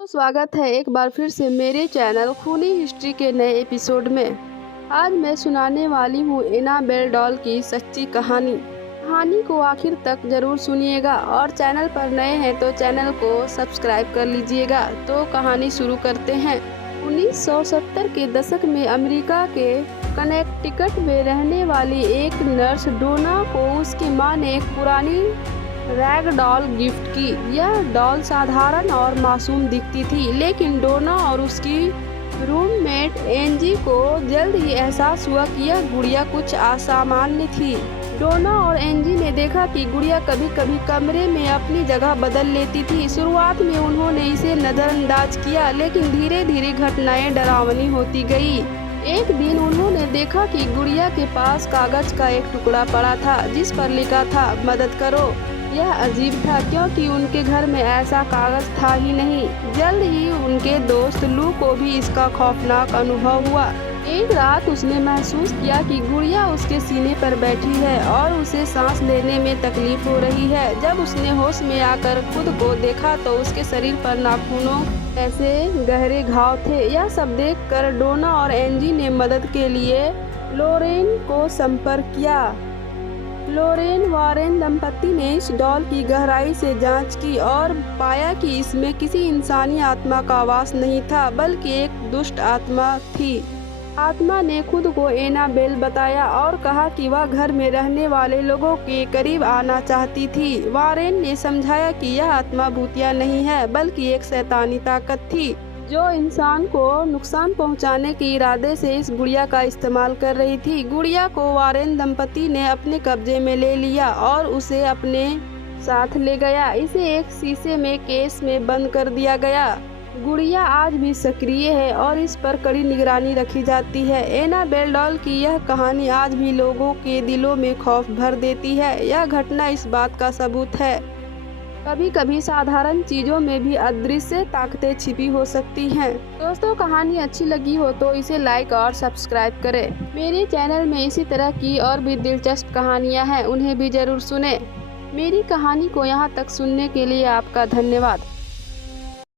तो स्वागत है एक बार फिर से मेरे चैनल खूनी हिस्ट्री के नए एपिसोड में। आज मैं सुनाने वाली हूँ एनाबेल डॉल की सच्ची कहानी। कहानी को आखिर तक जरूर सुनिएगा और चैनल पर नए हैं तो चैनल को सब्सक्राइब कर लीजिएगा। तो कहानी शुरू करते हैं। 1970 के दशक में अमेरिका के कनेक्टिकट में रहने वाली एक नर्स डोना को उसकी मां ने एक पुरानी रैग डॉल गिफ्ट की। यह डॉल साधारण और मासूम दिखती थी, लेकिन डोना और उसकी रूममेट एंजी को जल्द ही एहसास हुआ कि यह गुड़िया कुछ असामान्य थी। डोना और एंजी ने देखा कि गुड़िया कभी कभी कमरे में अपनी जगह बदल लेती थी। शुरुआत में उन्होंने इसे नजरअंदाज किया, लेकिन धीरे धीरे घटनाएं डरावनी होती गई। एक दिन उन्होंने देखा कि गुड़िया के पास कागज का एक टुकड़ा पड़ा था जिस पर लिखा था मदद करो। यह अजीब था क्योंकि उनके घर में ऐसा कागज था ही नहीं। जल्द ही उनके दोस्त लू को भी इसका खौफनाक अनुभव हुआ। एक रात उसने महसूस किया कि गुड़िया उसके सीने पर बैठी है और उसे सांस लेने में तकलीफ हो रही है। जब उसने होश में आकर खुद को देखा तो उसके शरीर पर नाखूनों ऐसे गहरे घाव थे। यह सब देखकर डोना और एंजी ने मदद के लिए लोरेन को संपर्क किया। लोरेन वारेन दंपति ने इस डॉल की गहराई से जांच की और पाया कि इसमें किसी इंसानी आत्मा का वास नहीं था, बल्कि एक दुष्ट आत्मा थी। आत्मा ने खुद को एनाबेल बताया और कहा कि वह घर में रहने वाले लोगों के करीब आना चाहती थी। वारेन ने समझाया कि यह आत्मा भूतिया नहीं है, बल्कि एक शैतानी ताकत थी जो इंसान को नुकसान पहुंचाने के इरादे से इस गुड़िया का इस्तेमाल कर रही थी। गुड़िया को वारेन दंपति ने अपने कब्जे में ले लिया और उसे अपने साथ ले गया। इसे एक शीशे में केस में बंद कर दिया गया। गुड़िया आज भी सक्रिय है और इस पर कड़ी निगरानी रखी जाती है। एनाबेल डॉल की यह कहानी आज भी लोगों के दिलों में खौफ भर देती है। यह घटना इस बात का सबूत है कभी कभी साधारण चीजों में भी अदृश्य ताकतें छिपी हो सकती हैं। दोस्तों, कहानी अच्छी लगी हो तो इसे लाइक और सब्सक्राइब करें। मेरे चैनल में इसी तरह की और भी दिलचस्प कहानियां हैं, उन्हें भी जरूर सुनें। मेरी कहानी को यहाँ तक सुनने के लिए आपका धन्यवाद।